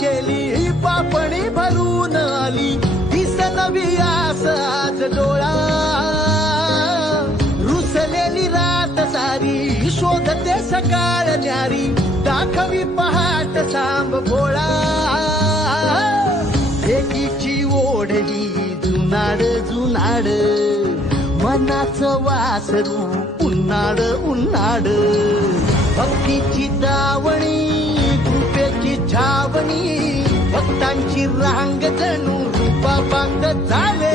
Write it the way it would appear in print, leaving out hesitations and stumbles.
गेली पापणी भरून आली दिस नवी आस आज डोळा रुसलेली रात सारी शोधते सकाळ न्यारी दाखवी पहाट सांब भोळा एकीची ओढ ही जुनाड जुनाड मनाचं वासरू उन्हाड उन्हाड भक्तीची दावणी कृपेची छावणी भक्तांची रांग जणू रूपा बांग झाले